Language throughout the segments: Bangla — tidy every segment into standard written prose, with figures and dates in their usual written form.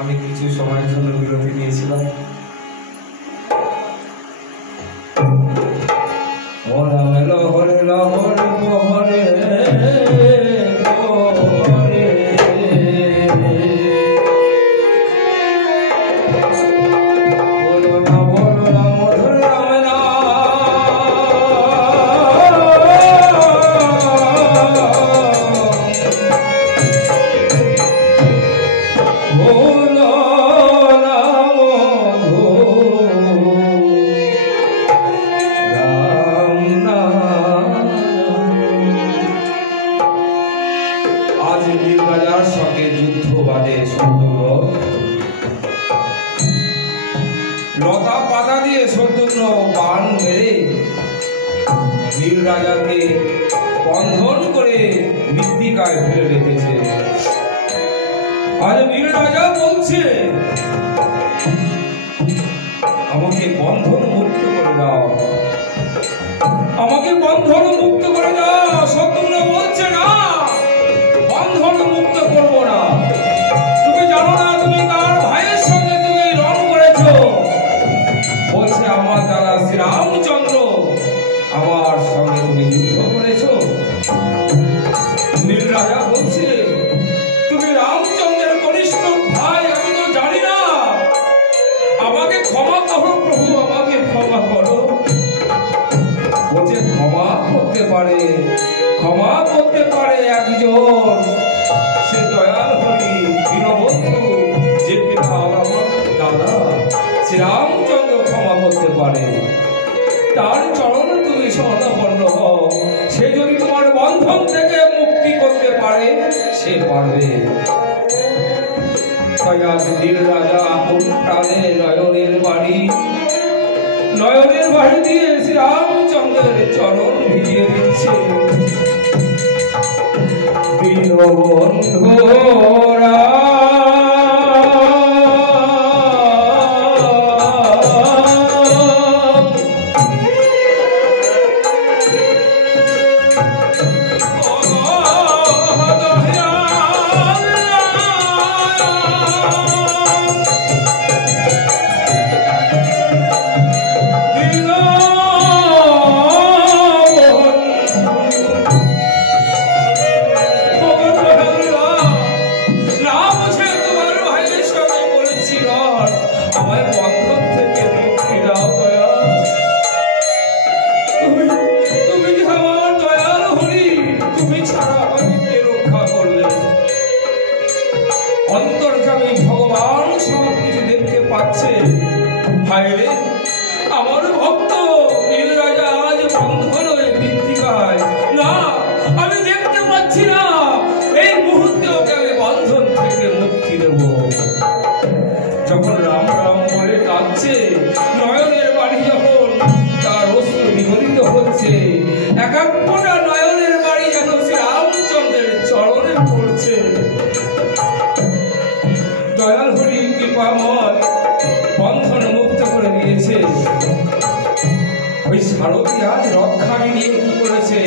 আমি কিছু সময়ের জন্য বিরতি নিয়েছিলাম। লতা পাতা দিয়ে শত্রুঘ্ন বাণ মেরে নীল রাজাকে বন্ধন করে মৃত্তিকায় ফেলে রেখেছে। আজ নীল রাজা বলছে আমাকে বন্ধন মুক্ত করে দাও, আমাকে বন্ধন মুক্ত করে দাও। শত্রুঘ্ন বলছে না, বন্ধন মুক্ত করবো না। তুমি জানো না তুমি কার ভাইয়ের সঙ্গে তুমি রং করেছো। বলছে আমার দাদা শ্রীরামচন্দ্র আমার সঙ্গে তুমি যুদ্ধ করেছো। নীল রাজা বলছে তুমি রামচন্দ্রের কনিষ্ঠ ভাই, আমি তো জানি না। আমাকে ক্ষমা করো প্রভু, আমাকে ক্ষমা করো। বলছে ক্ষমা করতে পারে, ক্ষমা করতে পারে একজন, সে দয়াল হরি দীনবন্ধু, যে পিতা আমার দাদা শ্রীরামচন্দ্র ক্ষমা করতে পারে। তার চরণে তুমি শরণাপন্ন হও, সে যদি তোমার বন্ধন থেকে মুক্তি করতে পারে সে পারবে। নীল রাজা আপন প্রাণে নয়নের বাড়ি দিয়ে শ্রীরামচন্দ্রের চরণ ভিজিয়ে দিচ্ছে। দীনবন্ধুরা অন্তর্যামী ভগবান সব কিছু দেখতে পাচ্ছে। ভাইরে আমার ভক্ত নীল রাজা আজ বন্ধন হয়ে মৃত্তিকায়, না আমি দেখতে পাচ্ছি না। এই মুহূর্তে ওকে আমি বন্ধন থেকে মুক্তি দেব। যখন রাম রাম বলে কাঁদছে, নয়নের বাড়ি যখন তার অশ্রু বিগলিত হচ্ছে, এক এক ফোঁটা নয়নের বাড়ি যেন শ্রীরামচন্দ্রের চরণে পড়ছে। দয়াল হরি কৃপাময় বন্ধন মুক্ত করে দিয়েছে। ওই সারথি আজ রক্ষাকে নিয়ে কি করেছে,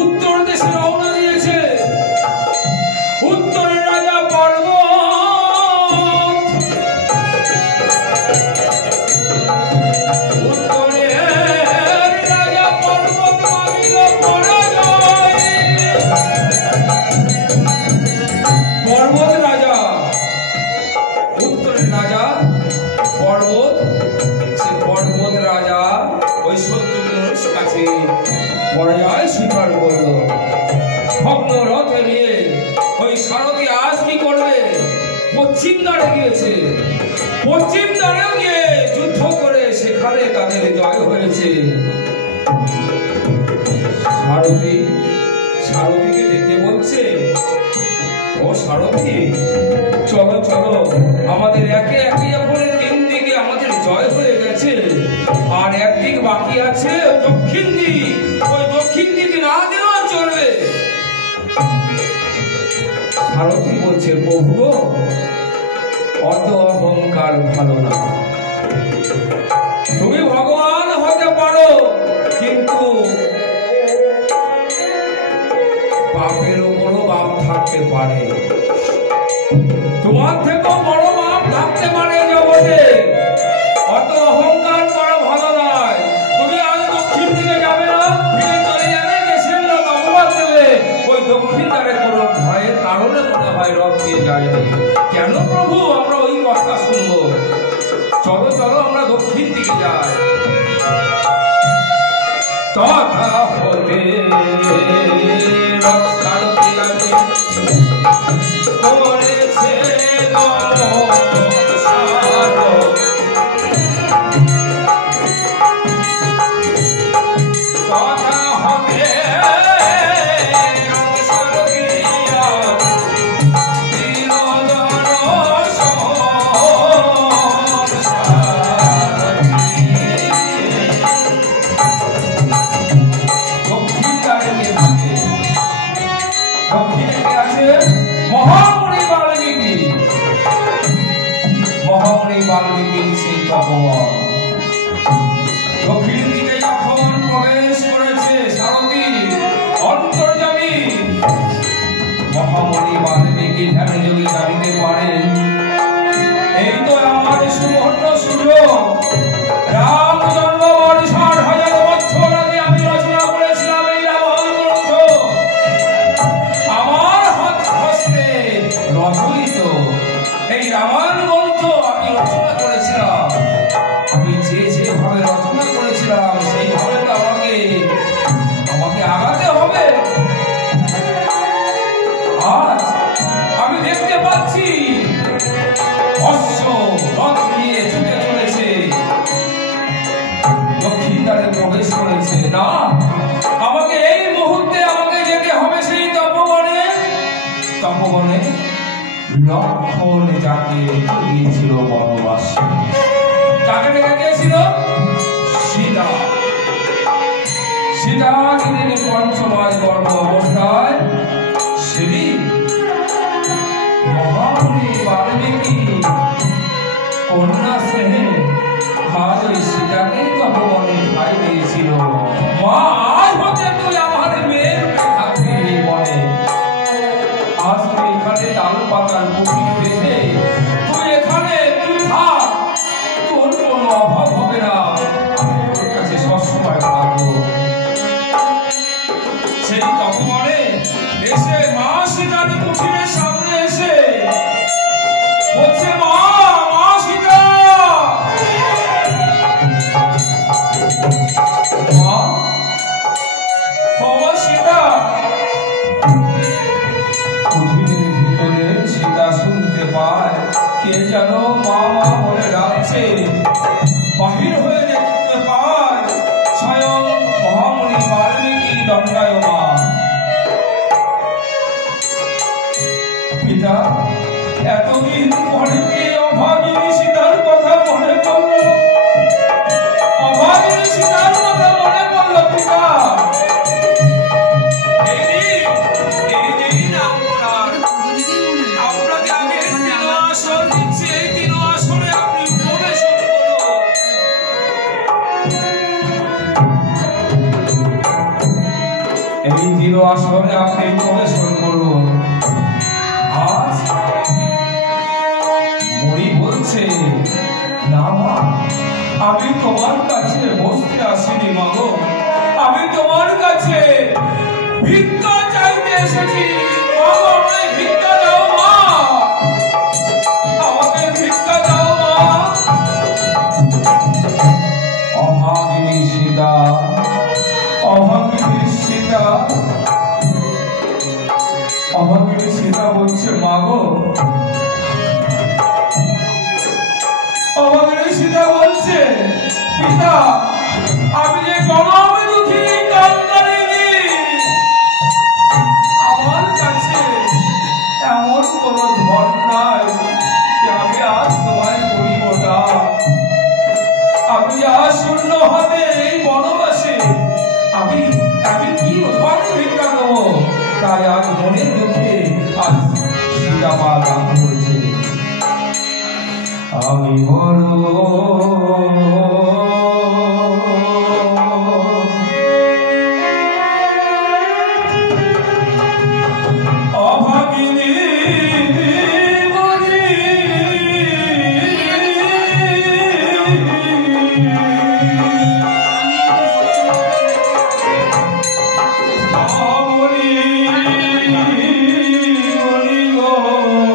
উত্তর দেশে রওনা দিয়েছে। উত্তরের রাজা পরাজয় স্বীকার করলো। ভগ্ন রথে নিয়ে ওই সারথি আজ কি করবে, পশ্চিম দ্বারে গিয়েছে। পশ্চিম দ্বারেও গিয়ে যুদ্ধ করে সেখানে তাদের জয় হয়েছে। সারথিকে দেখে বলছে, ও সারথি চলো চলো, আমাদের একে একে এখন তিন দিকে আমাদের জয় হয়ে গেছে, আর একদিক বাকি আছে দক্ষিণ দিক। ওই দক্ষিণ দিকে না দেওয়া চলবে। সারথি বলছে প্রভু অত অহংকার ভালো না। তুমি ভগবান হতে পারো, কিন্তু পাপের উপরও পাপ থাকতে পারে। তোমার থেকেও বড় পাপ দিয়ে যায়নি। কেন প্রভু আমরা ওই কথা শুনবো? চলো চলো আমরা দক্ষিণ দিকে যাই। তথা হতে রক্ষার পিয়াজি করেছে দক্ষিণ দিকে যখন প্রবেশ করেছে সারথী অন্তর্যামী মহামণি বাল্মীকি ধ্যানে যদি জানিতে পারেন এই তো আমার সুবর্ণ সুযোগ। রাম জন্ম 60,000 বছর আগে আমি রচনা করেছিলাম এই রামায়ণ গ্রন্থ। আমার হস্তে রচিত এই রামায়ণ গ্রন্থ আমি রচনা করেছিলাম। আমি যেভাবে রচনা করেছিলাম সেইভাবে তো আমাকে আগাতে হবে। আজ আমি দেখতে পাচ্ছি অশ্ব রথ নিয়ে ছুটে চলেছে, দক্ষিণ দ্বারে প্রবেশ করেছে। না, আমাকে এই মুহূর্তে আমাকে যেতে হবে সেই তপবনে। লক্ষণ যাকে গিয়েছিল বনবাসে, কাকে ডেকে গিয়েছিল? সীতা। সীতা যিনি পঞ্চমাস গর্ভ অবস্থায় সেদিন মহামণি বাল্মীকি কন্যা স্নেহে আজ ওই সীতাকে তপবনে ঠাঁই দিয়েছিল। মা, আজ হতে তুই আমার মেয়ের থাকবি বলে। আজ তুই এখানে তাল পাতার কুটি বেঁধে তুই এখানে তুই থাক, তোর কোনো অভাব হবে না, তোর কাছে সবসময় থাকবো। সেই তপবনে এসে মা সীতার কুঠিরের সামনে এসে বলছে, মা সীতা, মা সীতা। কুঠিরের ভিতরে সীতা শুনতে পায় কে যেন মা বলে ডাকছে। বাহির হয়ে দেখতে পায় স্বয়ং মহামণি বাল্মীকি দণ্ডায়মান। পিতা, এতদিন পরে কি অভাগিনী সীতার কথা মনে পড়ল? অভাগিনী সীতার কথা মনে পড়ল পিতা। এই দিন আসরে আপনি প্রবেশন করুন। আজ মরি বলছে, না মা, আমি তোমার কাছে বসতে আসিনি মা গো, আমি তোমার কাছে ভিক্ষা চাইতে এসেছি। আমাকে ভিক্ষা দাও মা, আমাকে ভিক্ষা দাও মা। অভাগিনী সীতা, অভাগিনী সীতা, অভাগিনী সীতা বলছে, মা গো। অভাগিনী সীতা বলছে, পিতা, আমি যে জনম দুঃখী কাঙ্গালিনী, আমার কাছে এমন কোন ধন নাই যে আমি আজ তোমায় করিব না। আমি আজ শূন্য হাতে এই বনবাসে আমি কি ধন ভিক্ষা দেবো? তাই আজ মনের দুঃখে আজ সীতা মা গান করছে, আমি বড় অভাগিনী। Oh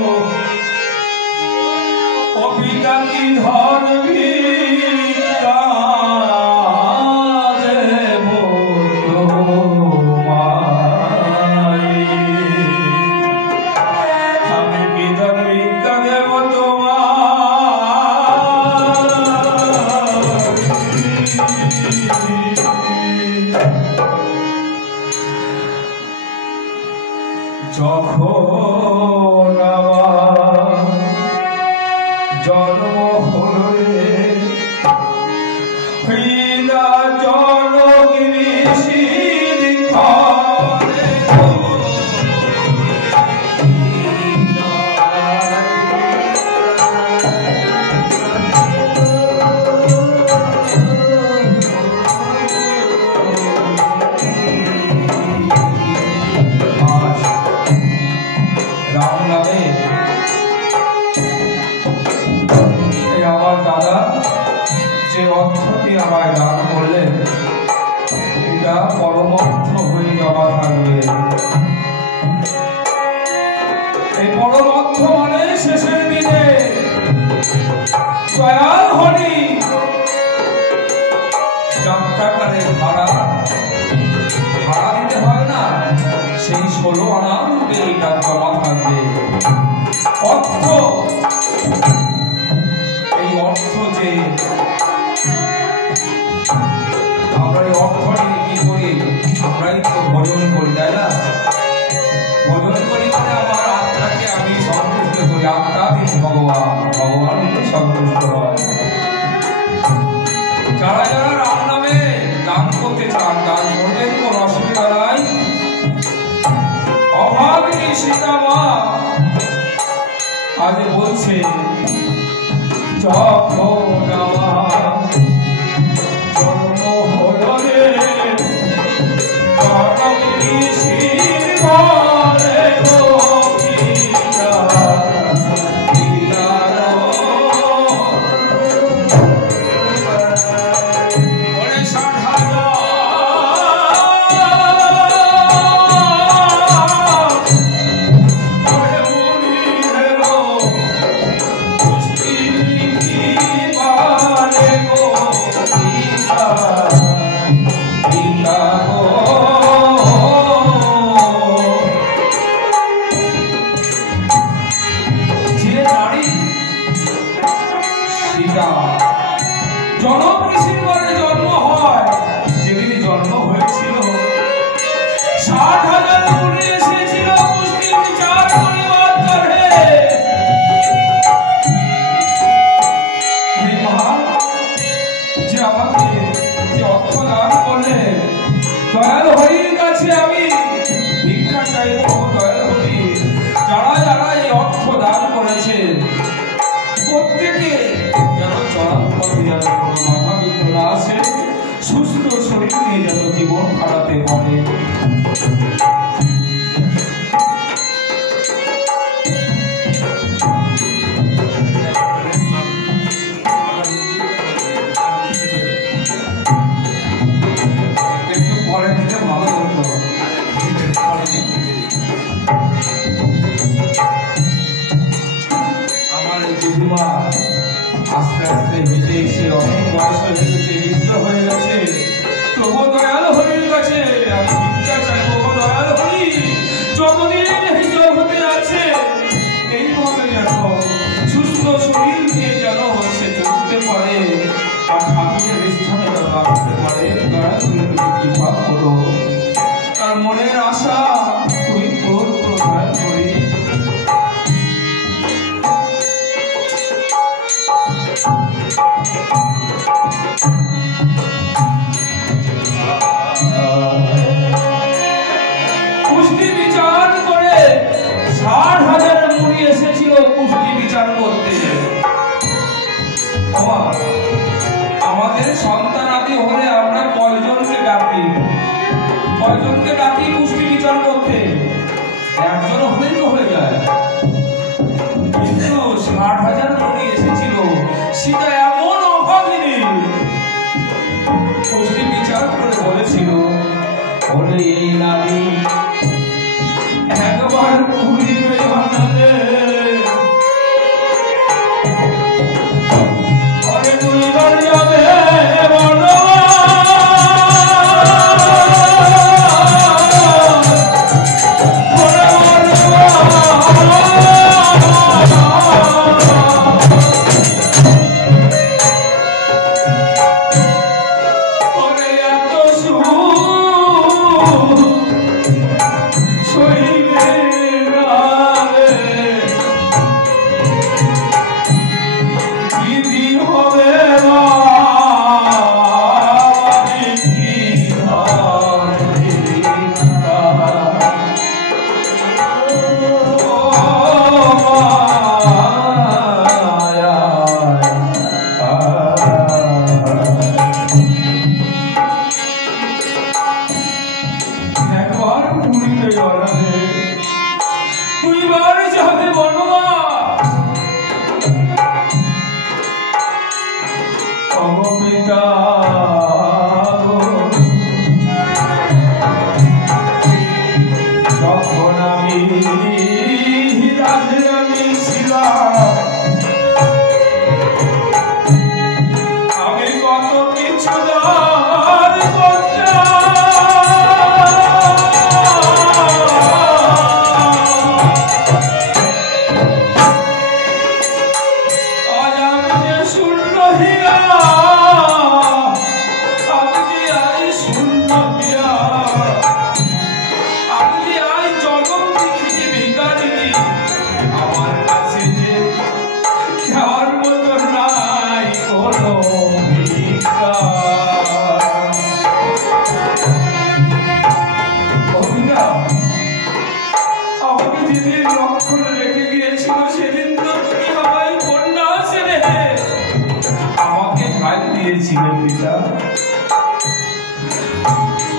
ছিলে পিতা।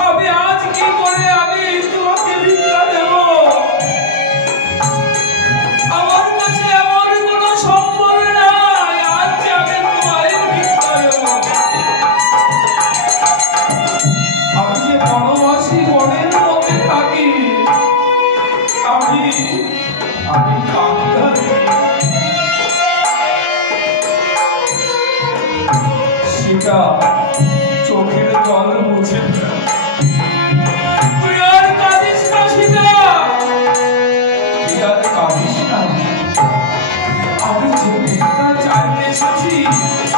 আমি আজ কি করে আমি তোমাকে ভিক্ষা দেব? আমার কাছে এমন কোনো সম্বল নাই আজ যে আমি তোমায় ভিক্ষা দেব। আমি যে বনবাসী বনের মধ্যে থাকি, আমি কান্দারি। সীতা চোখের জল মুছে তুই আর কাঁদিস না সীতা, তুই আর কাঁদিস না। আমি যে ভিক্ষা চাইতে এসেছি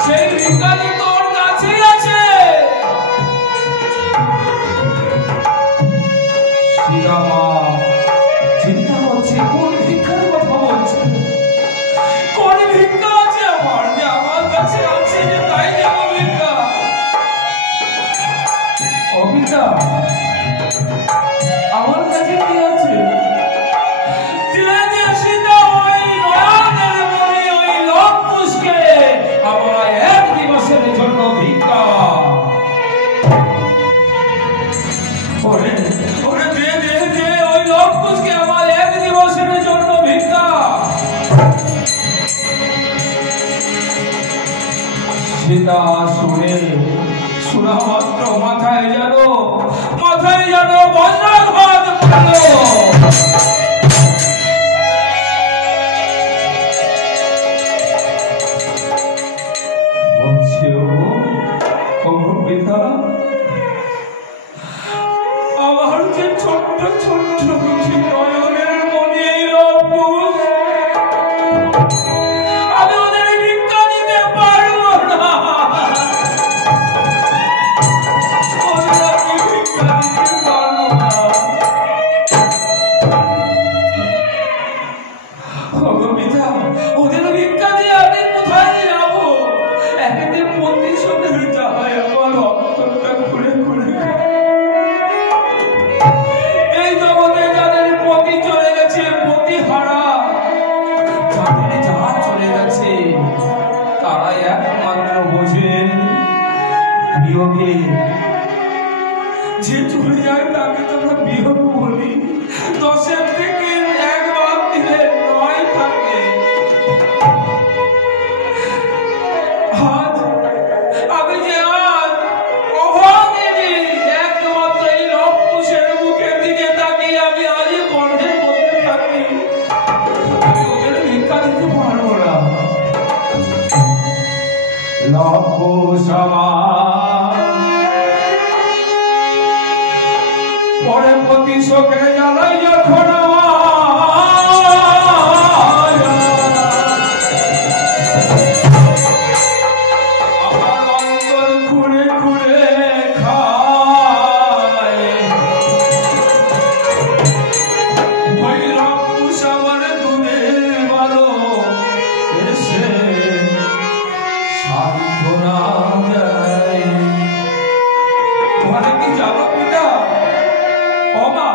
সেই ভিক্ষা যে তোর কাছেই আছে। সীতা মা চিন্তা করছে কোন ভিক্ষার কথা বলছে, কোন ভিক্ষা আছে আমার যে আমার কাছে আছে যে তাই দেব ভিক্ষা। অবিতা আমার কাছে কি আছে? দিয়ে দিয়ে সীতা ওই নয়নের মণি ওই লবকুশকে আমার এক দিবসের জন্য ভিক্ষা। ওরে ওরে দে দে দে ওই লবকুশকে আমার এক দিবসের জন্য ভিক্ষা। সীতা শোনা মাত্র মাথায় যেন বজ্রাঘাত পড়ল। বলছে ও পিতা, আমার যে ছোট্ট ছোট্ট দুটি নয়নের মণি এই লবকুশ, আমি ওদের ভিক্ষা দিতে পারবো না। ওদের আমি ভিক্ষা দিতে পারবো না। পিতা ওদের ভিক্ষা দিয়ে আমি কোথায় যাবো? একদিন প্রতিশোধের জ্বালায় আমার অন্তরটা ঘুরে ঘুরে এই জগতে যাদের পতি চলে গেছে, পতি হারা যাদের যা চলে গেছে, তারাই একমাত্র বোঝেন বিয়োগে। যে চলে যায় তাকে তো আমরা বিয়োগ বলি। 10-এর থেকে 1 বাদ দিলে 9 থাকে। আজ আমি যে আজ অভাগিনী একমাত্র এই লবকুশের মুখের দিকে তাকিয়ে আমি আজই বনের মধ্যে থাকি, আমি ওদের ভিক্ষা দিতে পারবো না। লবকুশ পরে প্রতিশোধের জ্বালাই যখন আমার অন্তর ঘুরে ঘুরে খায়, ওই লবকুশ আমার দুধের ভালো এসে সান্ত্বনা দেয়। ঘরে কি যাবো পিতা? ওমা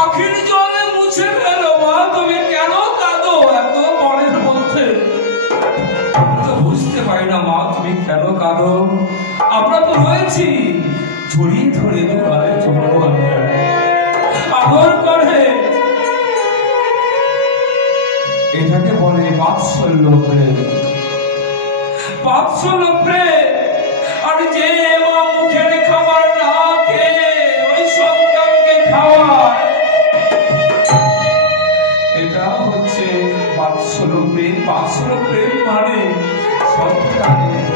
আখির জলে মুছে ফেলো মা, তুমি কেন কাঁদো এত বনের মধ্যে? তো বুঝতে পারি না মা তুমি কেন কাঁদো। আমরা তো রয়েছি ঝুড়ি ধরে দোকানে চুমো আদর করে। এটাকে বলে বাৎসল্য প্রেম। বাৎসল্য প্রেম। আর যে মা মুখের খাবার না খেয়ে ওই সন্তানকে খাওয়ায়, এটা হচ্ছে বাৎসল্য প্রেম। বাৎসল্য প্রেম মানে সন্তানের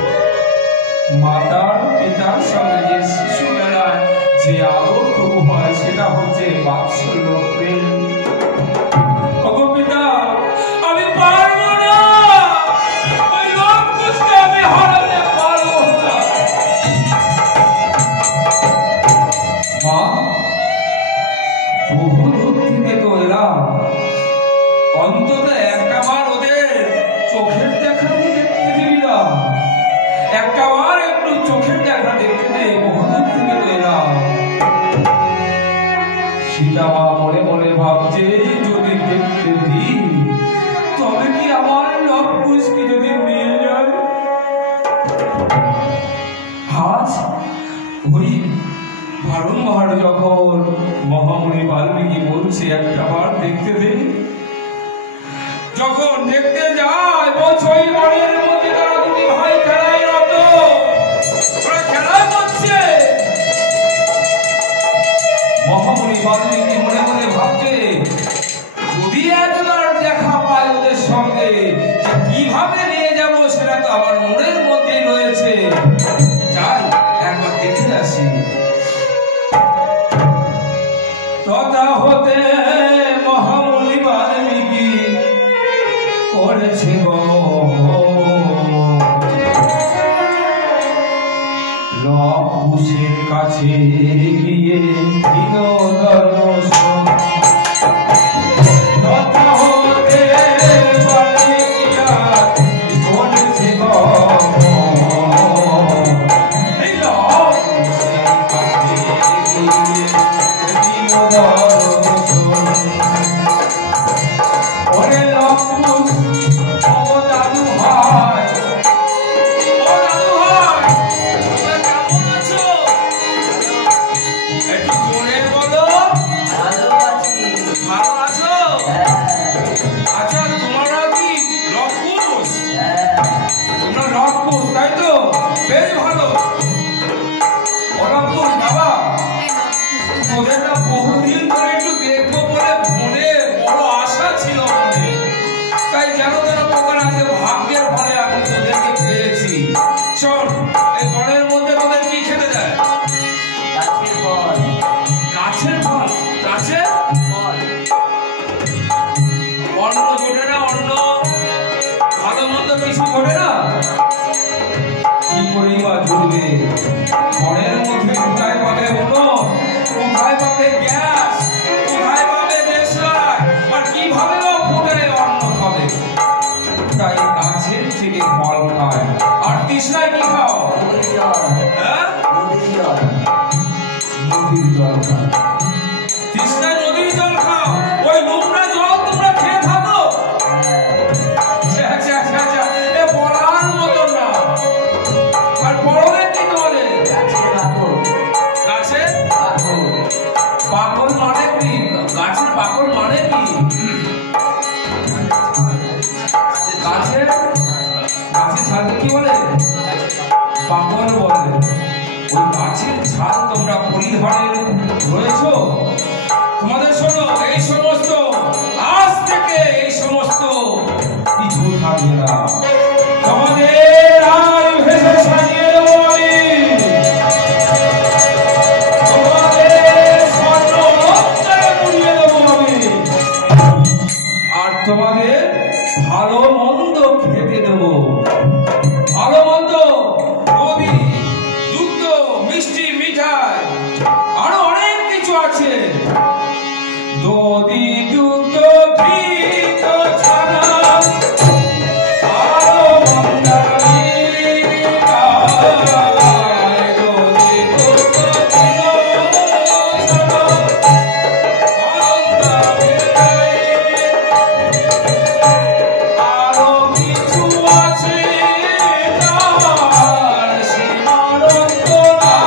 মাতার পিতার সঙ্গে যে শিশুবেলায় যে আদরটুকু হয় সেটা হচ্ছে বাৎসল্য প্রেম। পিতা আমি পারবো না, ওই লবকুশকে আমি হারাতে পারবো না। মা বহু দূর থেকে তো এলাম, অন্তত একটাবার ওদের চোখের দেখা দেখতে দিবি না, একটাবার একটু চোখের দেখা দেখতে দে। বহু দূর থেকে তো এলাম। সীতা মা মনে মনে ভাবছে যদি দেখতে দিই তবে কি আমার লবকুশকে যদি নিয়ে যায়। বলছে একটা বার দেখতে দে। যখন দেখতে যায় বলছে ওই বাড়ির মধ্যে তারা দুটি ভাই খেলায় রত, ওরা খেলায় করছে। মহামুনি বাল্মীকি মনে মনে ভাবছে যদি একবার দেখা পায় ওদের সঙ্গে কিভাবে নিয়ে যাব সেটা তো আমার মনের মধ্যেই রয়েছে, যাই একবার দেখে আসি। তথা হতে মহামুনি বাল্মীকি করেছে লবকুশের কাছে গিয়ে দিল দর্শন। তথা হতে বাল্মীকি করেছে লবকুশের কাছে গিয়ে দিল দর্শন। ওরে লবকুশ ও দাদু ভাই, ও দাদু ভাই তোমরা কেমন আছো? একটু জোরে বলো। ভালো আছি। ভালো আছো? আচ্ছা তোমরা কি লবকুশ? তোমরা লবকুশ তাই তো? বেশ ভালো। ও লবকুশ বাবা, তোদের না বহুদিন ধরে একটু দেখবো বলে মনে বড় আশা ছিল মনে, তাই যেন যেন প্রকার আজকে ভাগ্যের ফলে আমি তোদেরকে পেয়েছি। চল এই বনের মধ্যে তোদের কি খেতে দেয়? গাছের ফল। গাছের ফল? গাছের ফল। অন্ন জোটে না? অন্ন ভালো মন্দ কিছু জোটে না? কি করেই বা জুটবে? বনের মধ্যে কোথায় পাবে উনুন, কোথায় পাবে গ্যাস, কোথায় পাবে দেশলাই, আর কিভাবে বা ফোটায় অন্ন খাবে? তাই গাছের থেকে ফল খায়। আর তৃষ্ণায় কি খাও? হ্যাঁ, নদীর জল খাও। তৃষ্ণায় নদীর জল খাও। ওই নোংরা জল তোমরা খেয়ে থাকো? এ বলার মতো না। আর বড়দের কি বলে? গাছের বাকল মানে কি? গাছের বাকল মানে কি? গাছের ছালকে কি বলে? বাকল বলে। ওই গাছের ছাল তোমরা পরিধানে রয়েছো। তোমাদের শোনো, এই সমস্ত আজ থেকে এই সমস্ত কিছু থাকবে না। তোমাদের আর ভেসে সাজিয়ে দেবো আমি। আর তোমাদের ভালো মন্দ খেতে দেব। ভালো মন্দ, দধি, দুগ্ধ, মিষ্টি, মিঠাই, আরো অনেক কিছু আছে। দধি, দুগ্ধ, ঘৃত, ছানা, আরো মন্দার মিঠাই, দধি, দুগ্ধ, ঘৃত, ছানা, মন্দার মিঠাই, আরো কিছু আছে তার সীমারত্ব নাই।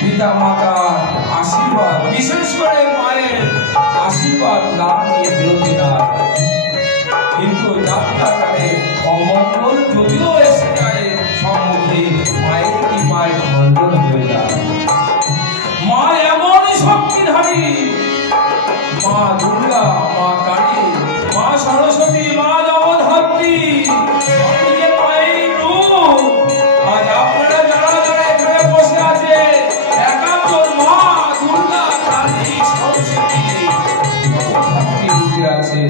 পিতা মাতার আশীর্বাদ, বিশেষ করে মায়ের আশীর্বাদ না নিয়ে বিরতি না। কিন্তু যাত্রাকালে অমঙ্গল যদিও এসে যায় সম্মুখে, মায়ের কি মায়ের মঙ্গল হয়ে যায়। মা এমন শক্তিধারী, মা দুর্গা, মা সরস্বতী, মা জগদ্ধাত্রী, নিজের পায়েই রূপ। আজ আপনারা যারা যারা এখানে বসে আছে, একাত্তর মা দুর্গা, কালী, সরস্বতী, জগদ্ধাত্রী রূপে আছে।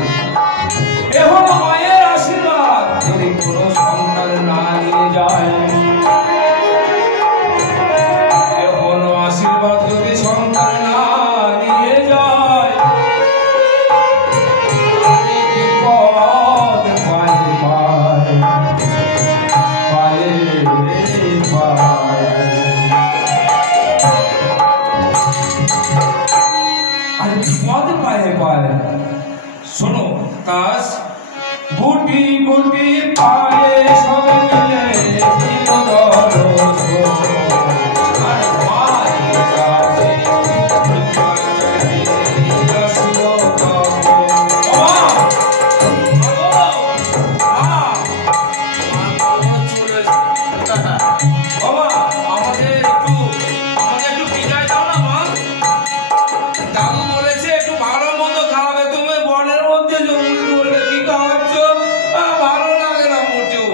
এ হলো মায়ের আশীর্বাদ। যদি কোনো সন্তান না নিয়ে যায়, এ হলো আশীর্বাদ। যদি সন্তান না নিয়ে যায়, বিপদ পায়ে পায়, পায়ে পায়। আর বিপদ পায়ে পায়। শোনো তাস, গুটি গুটি পায়ে সব মিলে দিল দর্শন। আর মায়ের কাছে ভিক্ষা চাইতে আসিল তখন। আমাদের একটু বিদায় দাও না মা। দাদু বলেছে একটু ভালো মন্দ খাওয়াবে। তুমি বনের মধ্যে জঙ্গল বলবে কি খাওয়াচ্ছ, ভালো লাগে না মোটেও।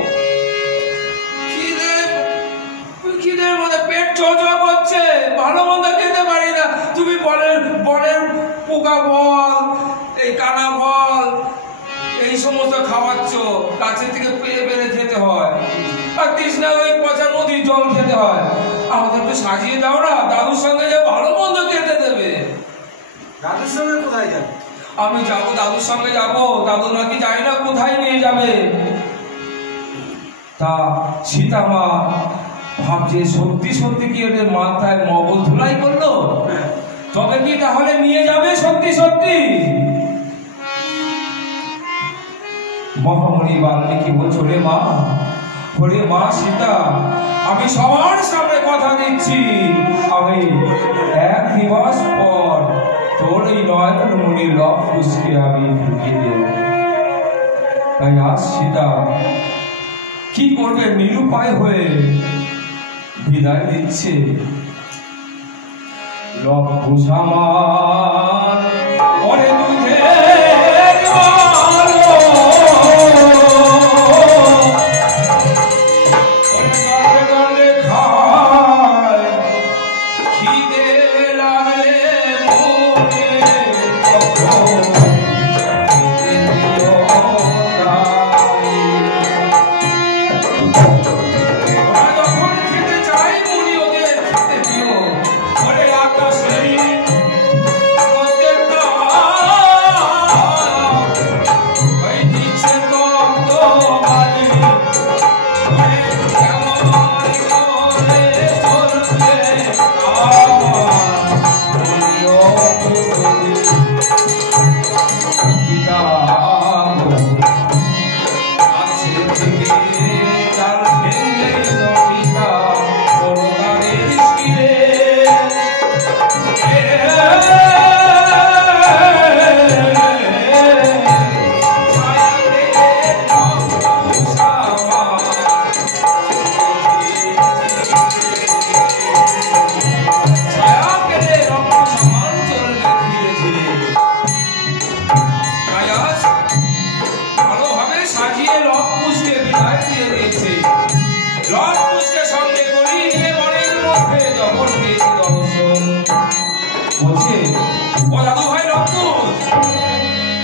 খিদের মধ্যে পেট চোচো করছে, ভালো মন্দ খেতে পারি না। তুমি বনের পোকা বল, এই কানা বল, এই সমস্ত খাওয়াচ্ছ। গাছের থেকে পেয়ে পেরে খেতে হয়, আর তৃষ্ণা ওই পচা নদীর জল খেতে হয়। আমাদের একটু সাজিয়ে দাও না, দাদুর সঙ্গে যে ভালো মন্দ খেতে দেবে। দাদুর সঙ্গে কোথায় যাবে? আমি যাবো, দাদুর সঙ্গে যাবো। দাদু নাকি জানি না কোথায় নিয়ে যাবে। তা সীতামা ভাবছে সত্যি সত্যি কি ওদের মাথায় মগজ ধুলাই করলো? তবে কি তাহলে নিয়ে যাবে সত্যি সত্যি? মহামণি বাল্মীকি বলছে, ওরে মা সীতা, আমি সবার সামনে কথা দিচ্ছি, আমি 1 দিবস পর তোর এই নয়নমণির লব কুশকে আমি ঢুকিয়ে দেব। তাই আজ সীতা কি করবে, নিরুপায় হয়ে বিদায় দিচ্ছে। লব কুশ আমার ওরে দুধের আলো, ওরে গন্ডে খায়, খিদে লাগলে মনে যখন খেতে চাই মুড়ি ওদের খেতে দিও। ওরে আকাশে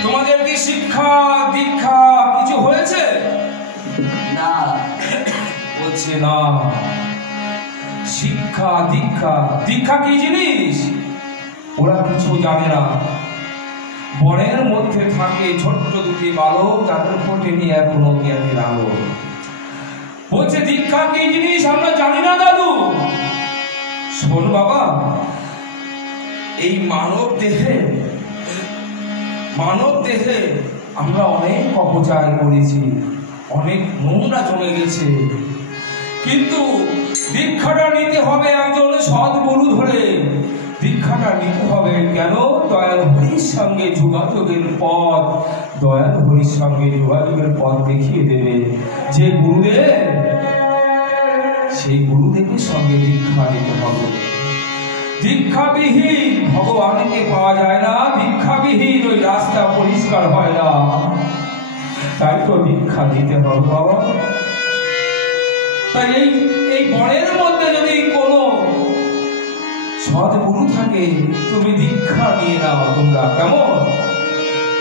তোমাদের কি শিক্ষা দীক্ষা কিছু হয়েছে? না। বলছে না। শিক্ষা দীক্ষা, দীক্ষা কি জিনিস ওরা কিছু জানে না। বনের মধ্যে থাকে ছোট্ট দুটি বালক, তাদের ফোটেনি এখনো জ্ঞানের আলো। বলছে দীক্ষা কি জিনিস আমরা জানি না দাদু। শোন বাবা, এই মানব দেহে আমরা অনেক অপচয় করেছি, অনেক নোংরা জমে গেছে। কিন্তু দীক্ষাটা নিতে হবে একজন সদ্গুরু ধরে। দীক্ষাটা নিতে হবে কেন? দয়াল হরির সঙ্গে যোগাযোগের পথ, দয়াল হরির সঙ্গে যোগাযোগের পথ দেখিয়ে দেবে যে গুরুদেব, সেই গুরুদেবের সঙ্গে দীক্ষা নিতে হবে। দীক্ষাবিহীন ভগবানকে পাওয়া যায় না, দীক্ষাবিহীন ওই রাস্তা পরিষ্কার হয় না। তাই তো দীক্ষা দিতে হবে বাবা। তাই এই বনের মধ্যে যদি কোনো সদ্গুরু থাকে তুমি দীক্ষা নিয়ে নাও তোমরা, কেমন?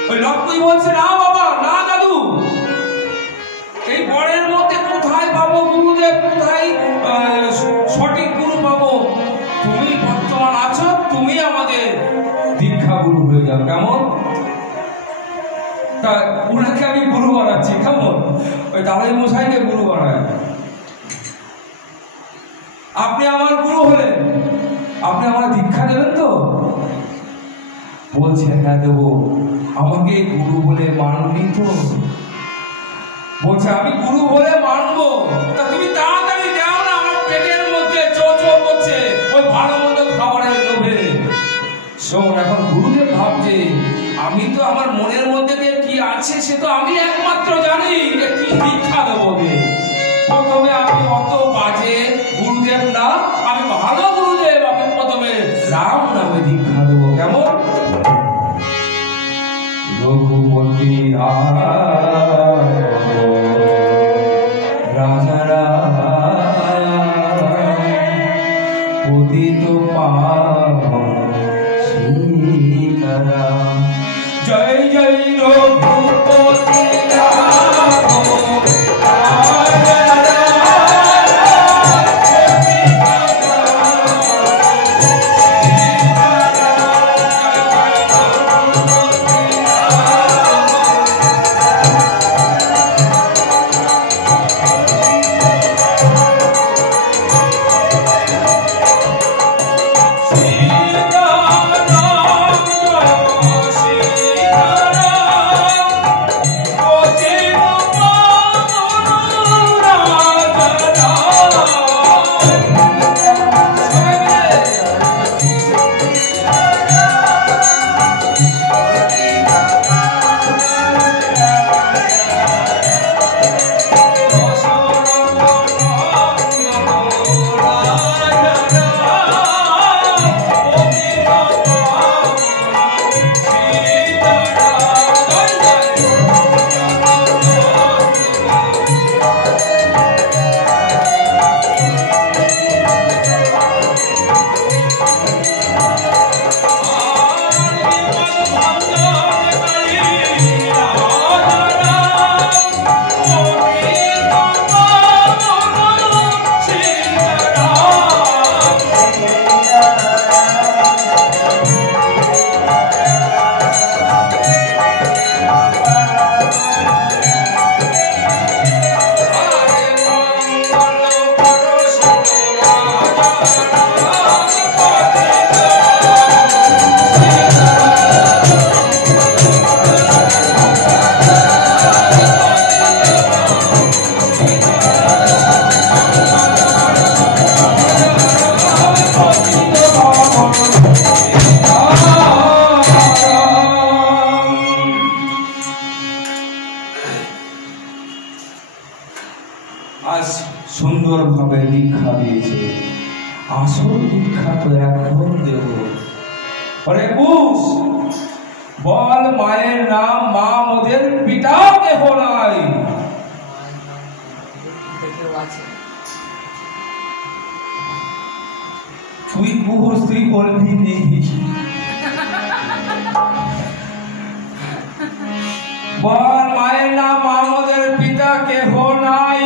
ওই লক্ষ্মী বলছে না বাবা, না দাদু, এই বনের মধ্যে কোথায় পাবো গুরুদেব, কোথায় সঠিক গুরু পাবো? তুমি বর্তমান আছো, তুমি আমাদের দীক্ষা গুরু হয়ে যাও, কেমন? তা উনাকে আমি গুরু বানাচ্ছি, কেমন? ওই দাদাই মশাইকে গুরু বানায়। আপনি আমার গুরু হলেন, আপনি আমার দীক্ষা দেবেন তো? বলছে হ্যাঁ দেবো। আমাকে গুরু বলে মানবি তো? বলছে আমি গুরু বলে মানবো। তা তুমি তাড়াতাড়ি দাও না, আমার পেটের মধ্যে চো চো করছে ওই ভালো মন্দ খাবারের লোভে। শোন, এখন গুরুদেব ভাবছে আমি তো আমার মনের মধ্যে কি আছে সে তো আমি একমাত্র জানি, কি দীক্ষা দেবো। প্রথমে আমি অত বাজে গুরুদেব না, আমি ভালো গুরুদেব, আমি প্রথমে রাম নামে দীক্ষা দেবো, কেমন? রঘুপতি রাজারা পতিত পাবন সীতারাম, জয় জয় রঘুপতি আজ সুন্দরভাবে দীক্ষা দিয়েছে। আসল দীক্ষা তো এখন দেব। ওরে কুশ, বল মায়ের নাম, মা মোদের পিতা কেহ নাই। তুই কুশ, তুই বলবি নি। বল মায়ের নাম, মা মোদের পিতা কেহ নাই।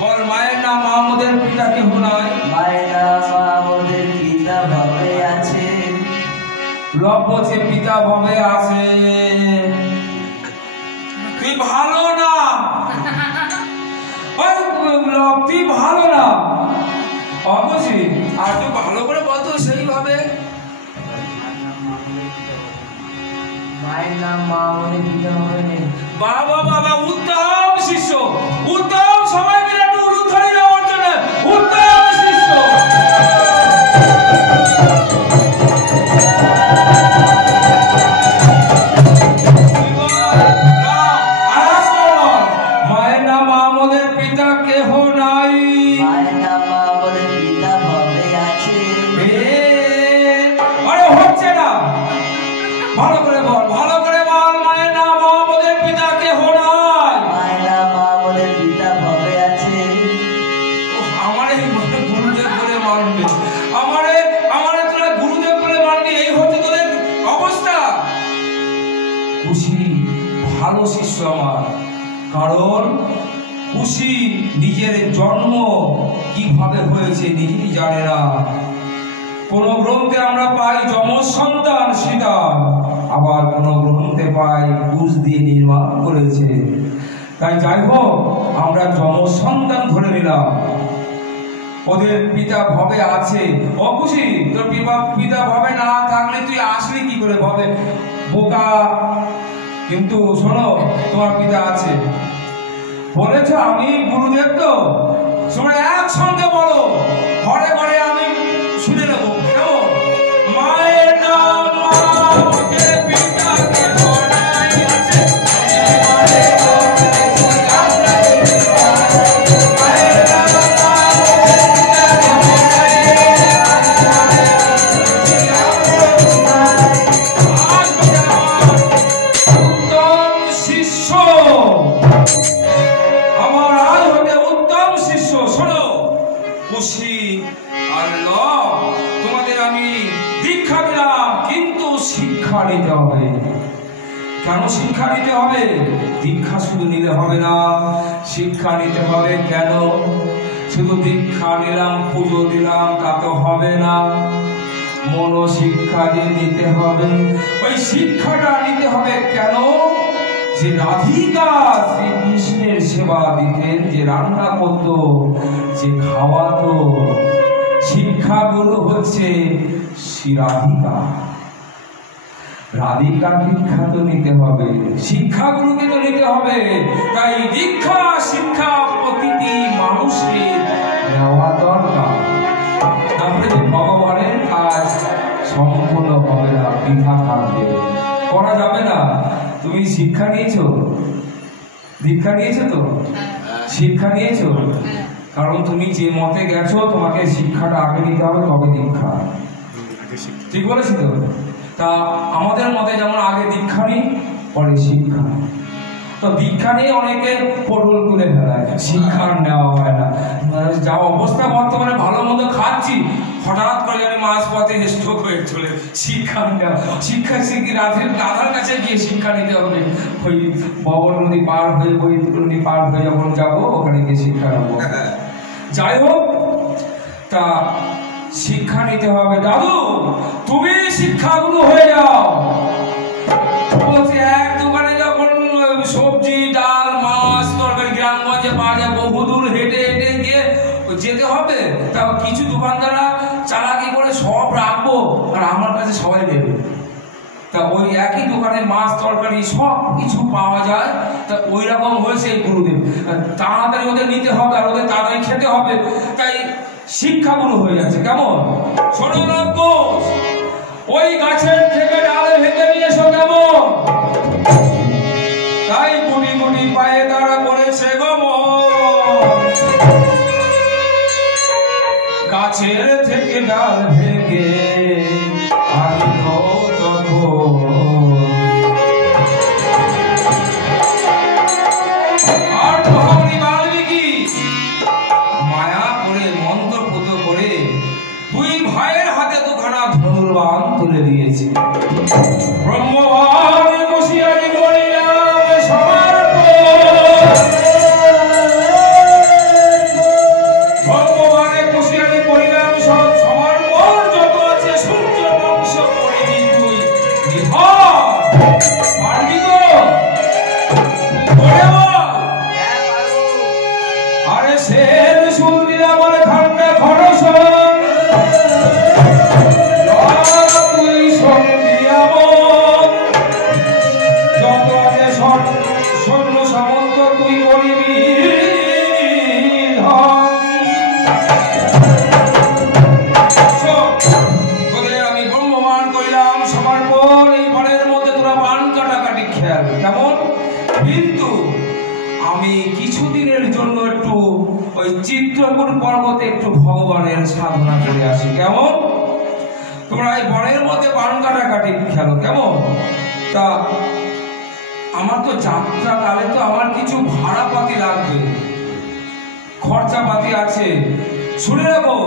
বল মায়ের নাম, মা মোদের পিতা কেহ নাই। মায়ের নাম, মা মোদের পিতা ভবে আছে। লব যে পিতা ভবে আছে। তুই ভালো না, তুই ভালো না অবশ্যই। আর তুই ভালো করে বলতো সেইভাবে। মায়ের নাম, মা মোদের পিতা ভবে নেই। বাবা বাবা, উত্তম শিষ্য, উত্তম। সবাই মিলে একটু উলুধ্বনি দেওয়ার জন্য উত্তম শিষ্য। মায়ের নাম, মা মোদের পিতা কেহ নাই। মায়ের নাম, মা মোদের পিতা ভবে আছে। ভালো শিষ্য আমার, কারণ খুশি নিজের জন্ম কিভাবে হয়েছে নিজেই জানে না। কোন গ্রন্থে আমরা পাই যমজ সন্তান সীতা, আবার কোন গ্রন্থে পাই কুশ দিয়ে নির্মাণ করেছে। তাই যাই হোক, আমরা যমজ সন্তান ধরে নিলাম। ওদের পিতা ভবে আছে। ও খুশি, তোর পিতা ভবে না থাকলে তুই আসলি কি করে ভবে, বোকা। কিন্তু শোনো, তোমার পিতা আছে বলেছ, আমি গুরুদেব তো। তোমরা একসঙ্গে বলো, ঘরে ঘরে আমি শুনে নেবো। কেমন? মায়ের নাম মাকে পিতাকে বলাই আছে, নিতে হবে। কেন শিক্ষা নিতে হবে? দীক্ষা শুধু নিলে হবে না, শিক্ষা নিতে হবে। কেন? শুধু দীক্ষা নিলাম, পুজো দিলাম, তা তো হবে না। মনো শিক্ষা যে নিতে হবে, ওই শিক্ষাটা নিতে হবে। কেন? যে রাধিকা শ্রীকৃষ্ণের সেবা দিতেন, যে রান্না করত, যে খাওয়াতো, শিক্ষাগুলো হচ্ছে শ্রী রাধিকা। রাধিকার দীক্ষা তো নিতে হবে, শিক্ষাগুলোকে তো নিতে হবে। তাই দীক্ষা শিক্ষা প্রতিটি মানুষের নেওয়া দরকার। তারপরে যে ভগবানের কাজ সম্পূর্ণ হবে না, বৃথা থাকবে, করা যাবে না। তুমি শিক্ষা নিয়েছো, দীক্ষা নিয়েছো তো? শিক্ষা নিয়েছো, কারণ তুমি যে মতে গেছো, তোমাকে শিক্ষাটা আগে নিতে হবে, তবে দীক্ষা। ঠিক বলেছি তো? তা আমাদের মতে যেমন আগে দীক্ষা নিই, পরে শিক্ষা। তো দীক্ষা নিয়ে অনেকে পটল তুলে ফেলায়, শিক্ষা নেওয়া হয় না। যা অবস্থা বর্তমানে, ভালো মন্দ খাচ্ছি, হঠাৎ করে জানি মাঝ পথে স্ট্রোক হয়ে চলে। শিক্ষা নেওয়া, শিক্ষা শিখি রাধার কাছে গিয়ে শিক্ষা নিতে হবে। ওই ববর নদী পার হয়ে, ওই নদী পার হয়ে যখন যাবো, ওখানে গিয়ে শিক্ষা নেবো। যাই হোক, তা শিক্ষা নিতে হবে। দাদু, তুমি শিক্ষাগুলো হয়ে যাও। বলছে এক দোকানে যখন সবজি ডাল মাছ তরকারি গ্রামগঞ্জে পাওয়া যায়, বহুদূর হেঁটে হেঁটে গিয়ে যেতে হবে। তা কিছু দোকানদাররা চালাকি করে সব রাখবো আর আমার কাছে সবাই নেবে। তা ওই একই দোকানে মাছ তরকারি সব কিছু পাওয়া যায়। তা ওই রকম হয়েছে এই গুরুদেব, তাড়াতাড়ি ওদের নিতে হবে আর ওদের তাড়াতাড়ি খেতে হবে। তাই শিক্ষাগুলো হয়ে যাচ্ছে। কেমন? শোনো না কোষ, ওই গাছের থেকে ডাল ভেঙে নিয়ে এসো। কেমন? তাই গুটি গুটি পায়ে তারা করেছে গমন, গাছের থেকে ডাল ভেঙে আনিল তখন। আর মহামণি বাল্মীকি মায়া করে, মন্ত্রপুত করে দুই ভাইয়ের হাতে দুখানা ধনুর্বাণ তুলে দিয়েছে। ব্রহ্মবাণে বসিয়ারি করিলাম সমর্পণ, ব্রহ্মবাণে বসিয়ারি করিলাম সমর্পণ। যত আছে সূর্য বংশ করিনি তুই নিধন। পারবি তো? করে বল। আরে শের শুল দিলাম আর ঠান্ডা খরসন, তুই সঙ্গী আমন। যত আছে সৈন্য সামন্ত তুই করিবি ধন। তোদের আমি ব্রহ্মবাণ করিলাম সমর্পণ। এই বনের মধ্যে তোরা বাণ কাটাকাটি খেয়াল। কেমন? কিন্তু আমি কিছুদিনের জন্য একটু ওই চিত্রকূট পর্বতে একটু ভগবানের সাধনা করে আসি। কেমন? তোমরা এই বনের মধ্যে বাণ কাটাকাটি খেলো। কেমন? তা আমার তো যাত্রা কালে তো আমার কিছু ভাড়াপাতি লাগবে, খরচাপাতি আছে। শুনে রাখো,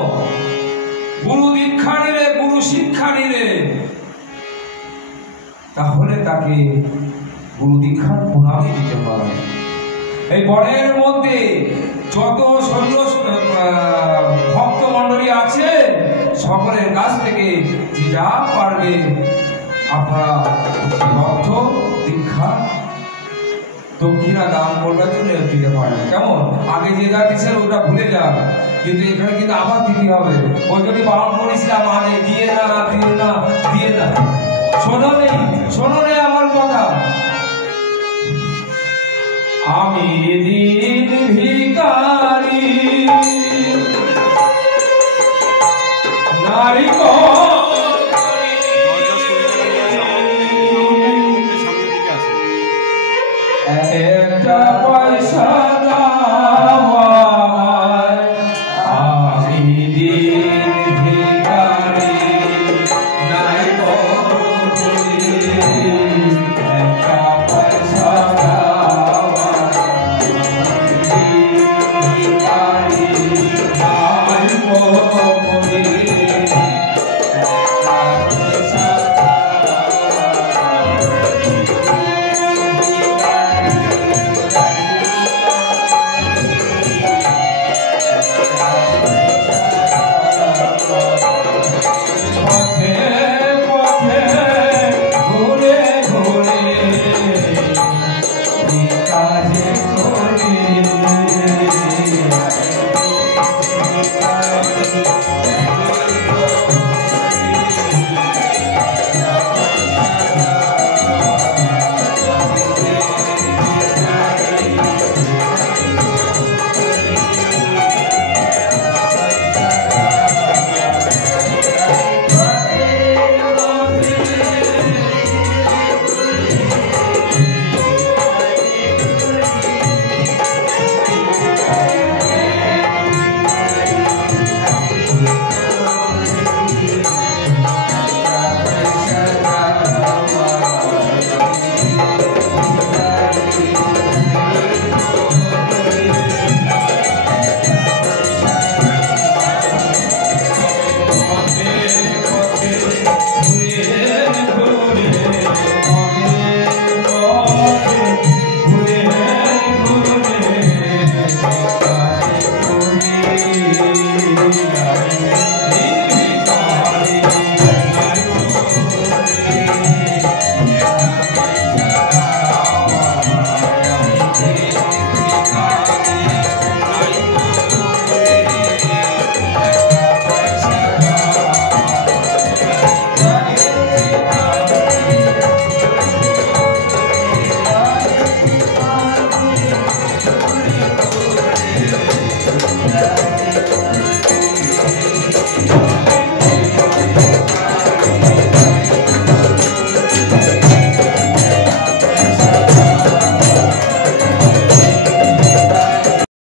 গুরু দীক্ষা নিলে, গুরু শিক্ষা নিলে, তাহলে তাকে গুরু দীক্ষার প্রণামী দিতে হয়। এই বনের মধ্যে যত সৈন্য ভক্ত মন্ডলী আছে সকলের কাছ থেকে যে যা পারবে আপনারা অর্থ দীক্ষা দক্ষিণা দান করবার জন্য দিতে পারেন। কেমন আগে যে যা দিচ্ছেন ওটা ভুলে যান, কিন্তু এখানে কিন্তু আবার দিতে হবে। ওই যদি পালন করেছিলাম আগে দিয়ে না দিয়ে না দিয়ে না, শোনো নেই আমার কথা। আমি দিন ভিখারি নারী একটা পয়সা দাওয়ায়, আমি দিন ভিখারি নারী